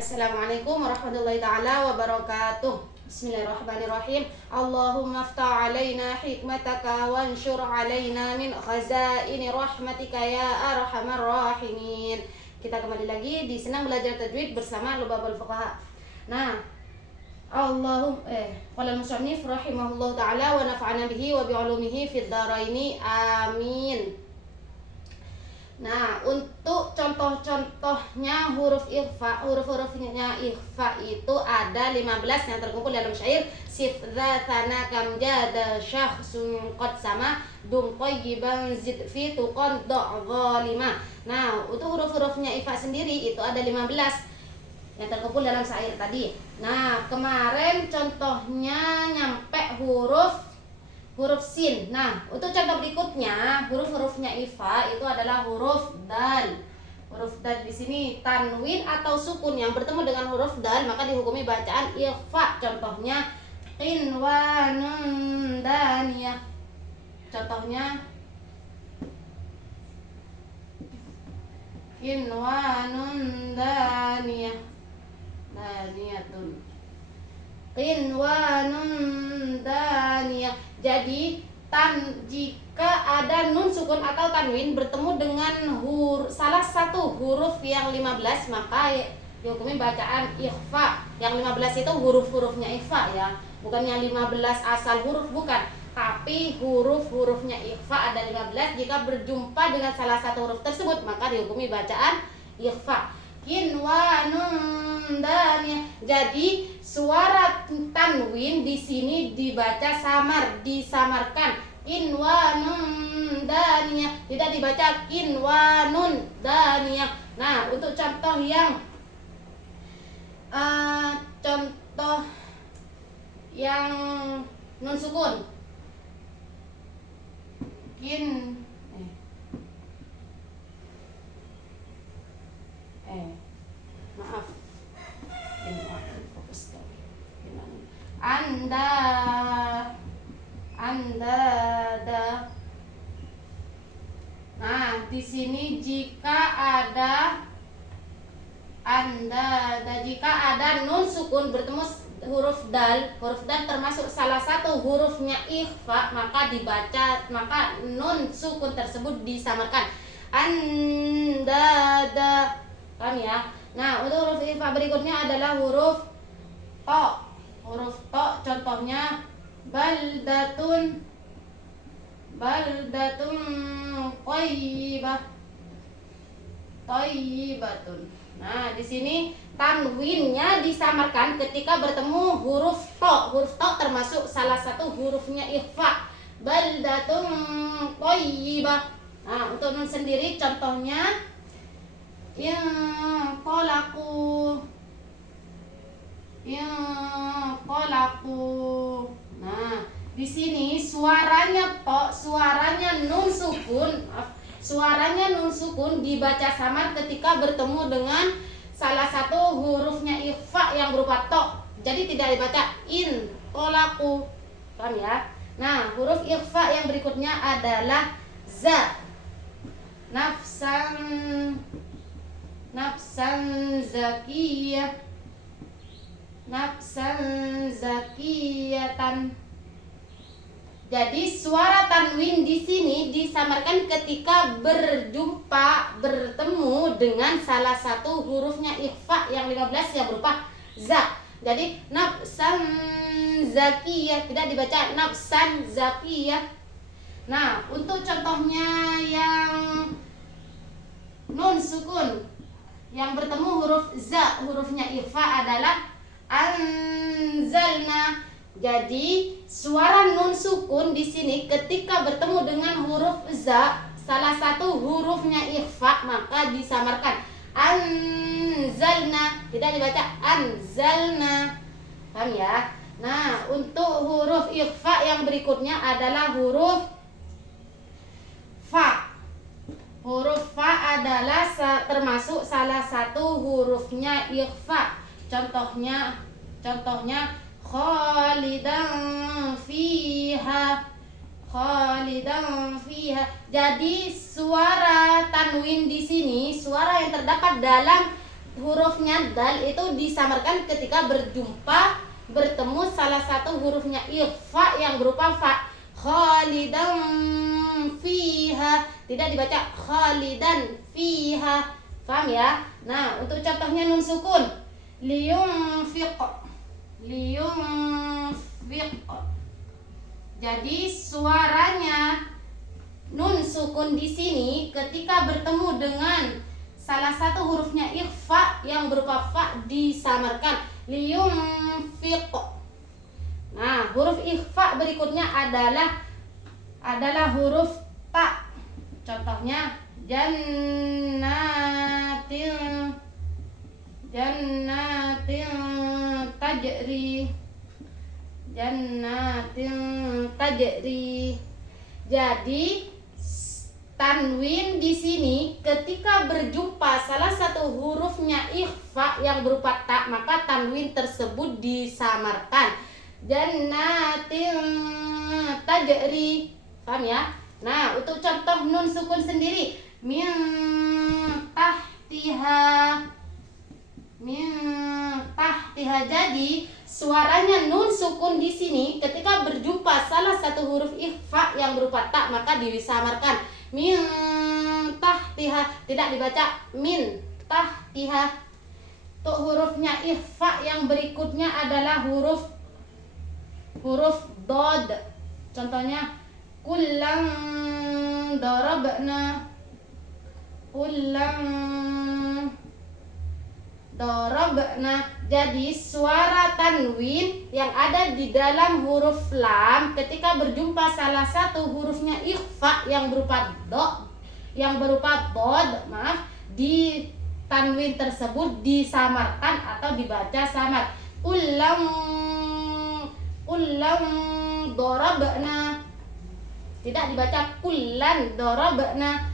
Assalamualaikum warahmatullahi ta'ala wabarakatuh. Bismillahirrahmanirrahim. Allahumma aftah alaina hikmataka wanshur alaina min khazaini rahmatika ya arhamar rahimin. Kita kembali lagi di Senang Belajar Tajwid bersama Lubabul Fuqaha. Nah, qala al-musannif rahimahullah ta'ala wa nafa'ana bihi wa bi'ulumihi fid dharaini amin. Nah, untuk contoh-contohnya huruf ikhfa, huruf-hurufnya ikhfa itu ada 15 yang terkumpul dalam syair sif dzatana kam jada syakhsun qad sama dum qayyiban zid fi tuqad zalima. Nah, untuk huruf-hurufnya ikhfa sendiri itu ada 15 yang terkumpul dalam syair tadi. Nah, kemarin contohnya nyampe huruf sin. Nah, untuk contoh berikutnya, huruf-hurufnya ikhfa itu adalah huruf dal. Huruf dal di sini tanwin atau sukun yang bertemu dengan huruf dal maka dihukumi bacaan ikhfa. Contohnya qinwanun daniyah. Contohnya qinwanun daniyah. Daniyatun. Qinwanun daniyah. Jadi jika ada nun sukun atau tanwin bertemu dengan salah satu huruf yang 15 maka dihukumi bacaan ikhfa. Yang 15 itu huruf-hurufnya ikhfa ya. Bukannya 15 asal huruf, bukan. Tapi huruf-hurufnya ikhfa ada 15. Jika berjumpa dengan salah satu huruf tersebut maka dihukumi bacaan ikhfa. Qinwanun daniyah. Jadi suara tanwin di sini dibaca samar, disamarkan. Qinwanun daniyah, tidak dibaca qinwanun daniyah. Nah, untuk contoh yang nun sukun. Maaf. Fokus dong. Anda. Nah, di sini jika ada nun sukun bertemu huruf dal termasuk salah satu hurufnya ikhfa maka nun sukun tersebut disamarkan. Andada. Paham ya? Nah, untuk huruf ikhfa berikutnya adalah huruf to. Huruf to contohnya baldatun thayyibatun. Nah, di sini tanwinnya disamarkan ketika bertemu huruf to. Huruf to termasuk salah satu hurufnya ikhfa. Baldatun thayyibah. Nah, untuk nun sendiri contohnya yang qalaku. Nah, di sini suaranya nun sukun dibaca samar ketika bertemu dengan salah satu hurufnya ikhfa yang berupa to. Jadi tidak dibaca in qalaku. Paham ya? Nah, huruf ikhfa yang berikutnya adalah za. Nafsan zakiyatan. Jadi suara tanwin di sini disamarkan ketika bertemu dengan salah satu hurufnya ikhfa yang 15 yang berupa za. Jadi nafsan zakiyah tidak dibaca nafsan zakiyah. Nah, untuk contohnya yang nun sukun yang bertemu huruf za, hurufnya ikhfa adalah anzalna. Jadi suara nun sukun di sini ketika bertemu dengan huruf za, salah satu hurufnya ikhfa maka disamarkan. Anzalna, tidak dibaca anzalna. Paham ya? Nah, untuk huruf ikhfa yang berikutnya adalah huruf fa. Huruf fa adalah termasuk salah satu hurufnya ikhfa. Contohnya khalidan fiha. Jadi suara tanwin di sini, suara yang terdapat dalam hurufnya dal itu disamarkan ketika bertemu salah satu hurufnya ikhfa yang berupa fa. Khalidan fiha, tidak dibaca khalidan fiha. Paham ya? Nah, untuk contohnya nun sukun. Liyunfiq. Jadi suaranya nun sukun di sini ketika bertemu dengan salah satu hurufnya ikhfa yang berupa fa disamarkan. Liyunfiq. Nah, huruf ikhfa berikutnya adalah huruf ta. Contohnya jannatin tajri. Jadi tanwin di sini ketika berjumpa salah satu hurufnya ikhfa yang berupa ta, maka tanwin tersebut disamarkan. Jannatin tajri. Paham ya? Nah, untuk contoh nun sukun sendiri, min tahtiha. Jadi suaranya nun sukun di sini ketika berjumpa salah satu huruf ikhfa yang berupa ta, maka disamarkan. Min tahtiha, tidak dibaca min tahtiha. Untuk hurufnya ikhfa yang berikutnya adalah huruf dod. Contohnya kullang darabna. Jadi suara tanwin yang ada di dalam huruf lam ketika berjumpa salah satu hurufnya ikhfa yang berupa dod, di tanwin tersebut disamarkan atau dibaca samar. Kullang darabna, tidak dibaca kullan darabna.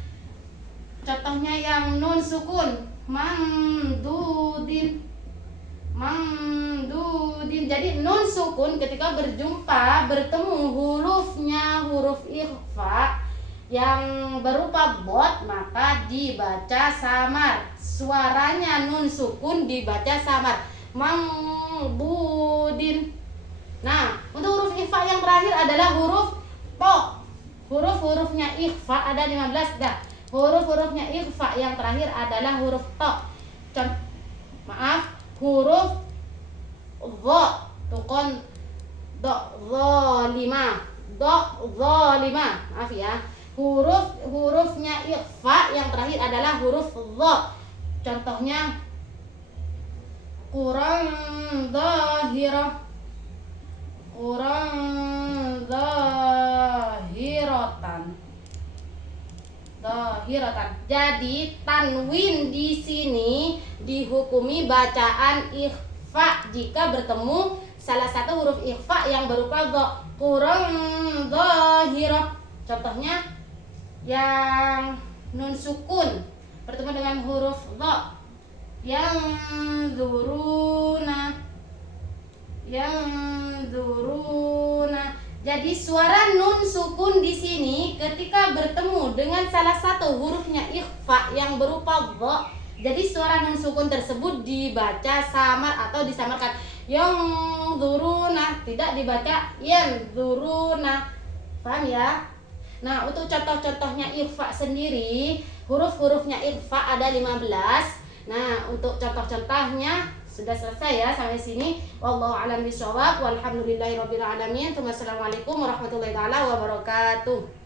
Contohnya yang nun sukun, mamdudin. Jadi nun sukun ketika bertemu huruf ikhfa yang berupa bot, maka dibaca samar. Suaranya nun sukun dibaca samar. Mamdudin. Nah, untuk huruf ikhfa yang terakhir adalah huruf to. Huruf-hurufnya ikhfa ada 15 dah. Huruf-hurufnya ikhfa yang terakhir adalah huruf to. Huruf dha, tukon zalima. Maaf ya. Hurufnya ikhfa yang terakhir adalah huruf dha. Contohnya Quran zahiratan. Jadi tanwin di sini dihukumi bacaan ikhfa jika bertemu salah satu huruf ikhfa yang berupa dha. Quran zahirah. Contohnya yang nun sukun bertemu dengan huruf dha. Yang zuruna. Jadi suara nun sukun di sini ketika bertemu dengan salah satu hurufnya ikhfa yang berupa dha, jadi suara nun sukun tersebut dibaca samar atau disamarkan. Yang zuruna, tidak dibaca yang zuruna. Paham ya? Nah, untuk contoh-contohnya ikhfa sendiri, huruf-hurufnya ikhfa ada 15. Nah, untuk contoh-contohnya sudah selesai ya sampai sini. Wallahu a'lam bishawab. Walhamdulillahirabbil alamin. Wassalamualaikum warahmatullahi taala wabarakatuh.